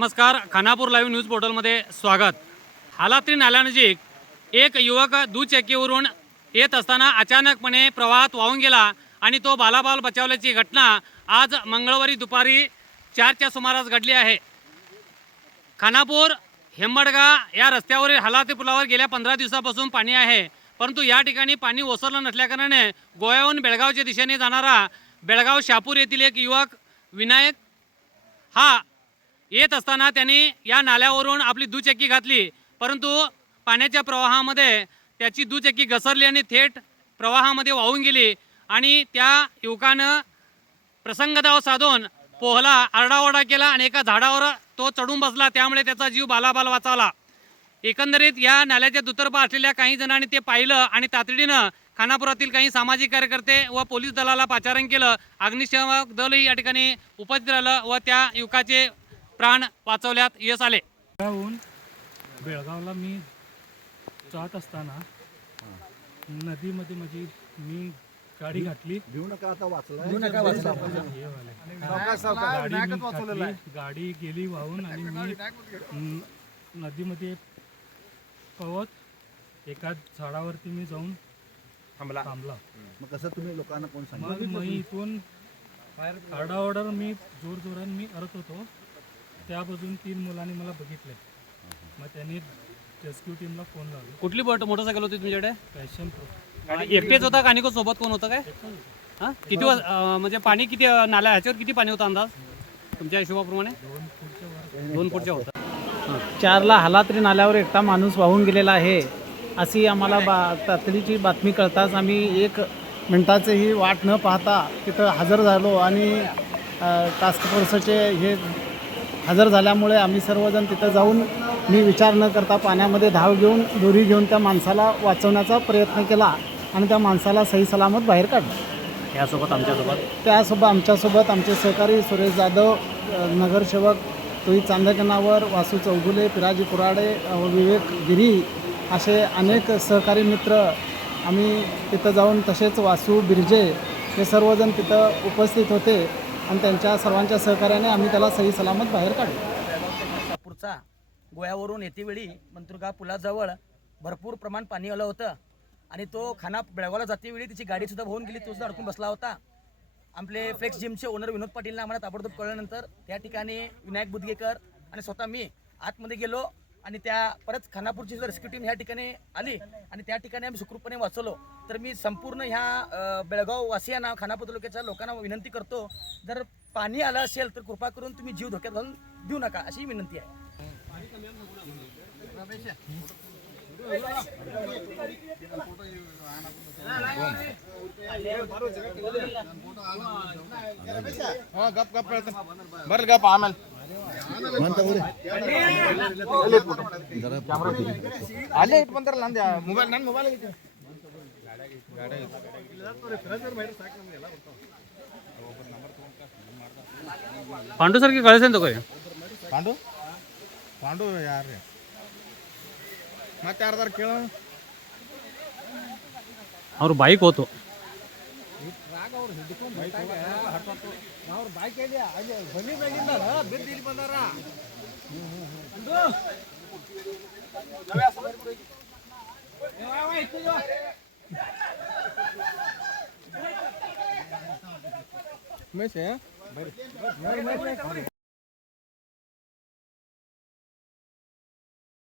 नमस्कार Khanapur live news पोर्टलमध्ये स्वागत. हालात्री नाल्यानजीक एक युवक दुचाकीवरून येत असताना अचानकपणे प्रवाहात वाहून गेला आणि तो बालाबाल बचावल्याची घटना आज मंगळवारी दुपारी चारच्या सुमारास घडली आहे. खानापूर हेंबडगा या रस्त्यावरील हालात्री पुलावर गेल्या पंधरा दिवसापासून पाणी आहे. परंतु या ठिकाणी पाणी ओसरलं नसल्याकारणाने गोव्याहून बेळगावच्या दिशेने जाणारा बेळगाव शापूर येथील एक युवक विनायक हा येत असताना त्यांनी या नाल्यावरून आपली दुचाकी घातली. परंतु पाण्याच्या प्रवाहामध्ये त्याची दुचाकी घसरली आणि थेट प्रवाहामध्ये वाहून गेली. आणि त्या युवकानं प्रसंगदाव साधून पोहला आरडाओरडा केला आणि एका झाडावर तो चढून बसला. त्यामुळे त्याचा जीव बालाबाल वाचवला. एकंदरीत या नाल्याच्या दुतर्फा असलेल्या काही जणांनी ते पाहिलं आणि तातडीनं खानापुरातील काही सामाजिक कार्यकर्ते व पोलीस दलाला पाचारण केलं. अग्निशमक दलही या ठिकाणी उपस्थित राहिलं व त्या युवकाचे प्राण वाचवण्यात यश आले. बेळगावहून बेळगावला मी जात असताना नदीमध्ये माझी मी गाडी घातली. घेऊ नका आता वाचला हे वाले. गाडी मी घातली, गाडी गेली वाहून आणि मी न- नदीमध्ये पवत एका झाडावरती मी जाऊन थांबला. मग कसं तुम्ही लोकांना कोण मग सांगितलं मी इथून आरडाओरडा मी जोर जोरात मी अरत होतो. त्या बाजून तीन मुलांनी मला बघितले मग त्यांनी रेस्क्यू टीमला फोन लावला. कुठली बोट मोटरसायकल होती तुमच्याकडे? Passion pro. एकटेच होता का? आणि सोबत कोण होतं काय? हां? किती वाज अं, म्हणजे पाणी किती अं, नाल्या ह्याच्यावर किती पाणी होतं अंदाज? तुमच्या हिशोबाप्रमाणे? दोन पुढच्या वर. दोन फुटच्या होतं चारला हालात्री नाल्यावर एकटा माणूस वाहून गेलेला आहे. अशी आम्हाला बा तातडीची बातमी कळताच आम्ही एक मिनटाचीही वाट न पाहता तिथं हजर झालो आणि टास्क फोर्सचे हे हजर झाल्यामुळे आम्ही सर्वजण तिथं जाऊन मी विचार न करता पाण्यामध्ये धाव घेऊन दोरी घेऊन त्या माणसाला वाचवण्याचा प्रयत्न केला आणि त्या माणसाला सही सलामत बाहेर काढलं. यासोबत आमच्यासोबत? त्यासोबत आमच्यासोबत आमचे सहकारी सुरेश जाधव नगरसेवक रोहित चांदकनावर वासू चौगुले पिराजी कुराडे विवेक गिरी असे अनेक सहकारी मित्र आम्ही तिथं जाऊन तसेच वासू बिरजे हे सर्वजण तिथं उपस्थित होते. आणि त्यांच्या सर्वांच्या सहकार्याने आम्ही त्याला सही सलामत बाहेर काढू नागपूरचा गोव्यावरून येतेवेळी मंत्रुगा पुलाजवळ भरपूर प्रमाण पाणी आलं होतं. आणि तो खाना बेळगावला जातेवेळी तिची गाडी सुद्धा गेली तो सुद्धा अडकून बसला होता. आपले फ्लेक्स जिमचे ओनर विनोद पाटीलने आम्हाला ताबडतोब कळल्यानंतर त्या ठिकाणी विनायक बुदगेकर आणि स्वतः मी आतमध्ये गेलो. आणि त्या परत खानापूरची जर रेस्क्यू टीम ह्या ठिकाणी आली आणि त्या ठिकाणी आम्ही सुखरूपपणे वाचवलो तर मी संपूर्ण ह्या बेळगाव वासियांना खानापूर तालुक्याच्या लोकांना विनंती करतो जर पाणी आलं असेल तर कृपा करून तुम्ही जीव धोक्यात घालून देऊ नका अशी विनंती आहे. ಅಲ್ಲೇ ಇಟ್ಟು ಮೊಬೈಲ್ ನನ್ನ ಮೊಬೈಲ್ ಪಾಂಡು ಸರ್ಗೆ ಕಳಿಸ್ತೇನೆ ತಗೋ ಪಾಂಡು? ಪಾಂಡು ಯಾರ್ರಿ? ಮತ್ತೆ ಯಾರ್ದಾರು ಕೇಳೋ ಅವ್ರು ಬೈಕ್ ಹೋತು ಉಮೇಶ್ ಬರ್ರಿ